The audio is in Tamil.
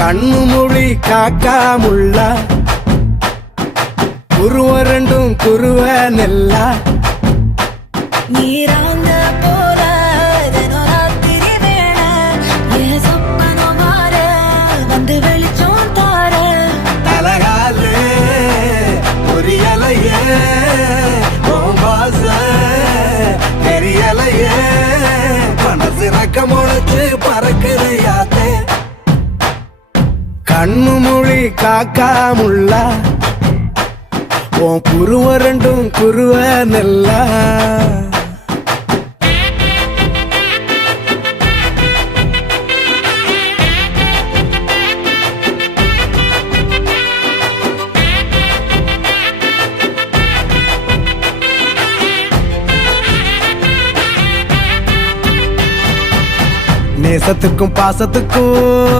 கண்ணு மொழி காக்காமுள்ள குருவ ரெண்டும் குருவ நெல்லா நீராங்க போல தினராத்திரி வேண என் சொப்பனம் மாற வந்து வெளிச்சம் தார தலகாலே பொரியலையே ஓம்பாச தெரியலையே மனசு ரக்க முளைச்சு பறக்குறையாத்தே கண்ணு மொழி காக்காமுள்ள உன் குருவ ரெண்டும் குருவ நெல்லா நேசத்துக்கும் பாசத்துக்கும்